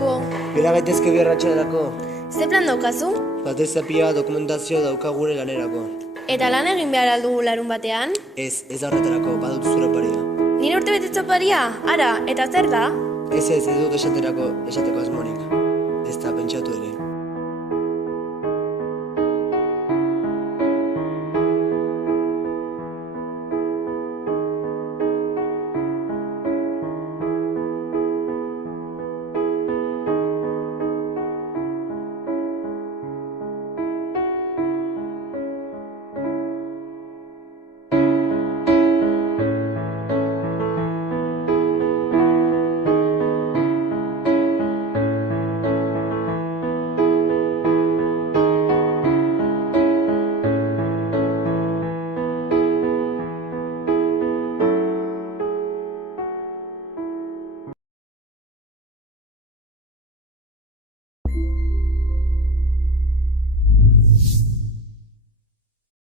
bo. Bera gaitezke biarratxetarako. Ze plan daukazu? Batez zapia dokumentazio daukagure lanerako. Eta lan egin behar aldugu larun batean? Ez da horretarako, badut zure oparia. Nire urte betetzo oparia? Ara, eta zer da? Ez dut esateko asmorik.